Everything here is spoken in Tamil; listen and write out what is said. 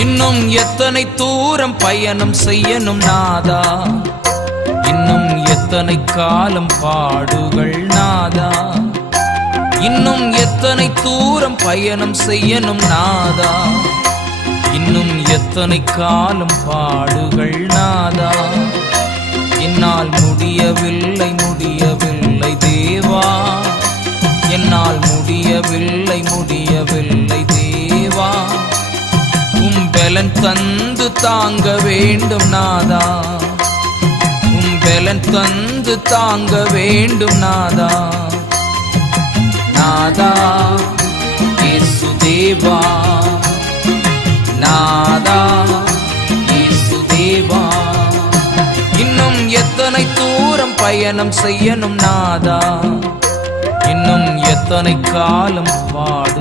இன்னும் எத்தனை தூரம் பயணம் செய்யணும் நாதா? இன்னும் எத்தனை காலம் பாடுகள் நாதா? இன்னும் எத்தனை தூரம் பயணம் செய்யணும் நாதா? இன்னும் எத்தனை காலம் பாடுகள் நாதா? என்னால் முடியவில்லை முடியவில்லை. பலன் தந்து தாங்க வேண்டும் நாதா. உம் பலன் தந்து தாங்க வேண்டும் நாதா. நாதா இயேசு தேவா. நாதா இயேசு தேவா. இன்னும் எத்தனை தூரம் பயணம் செய்யணும் நாதா. இன்னும் எத்தனை காலம் பாட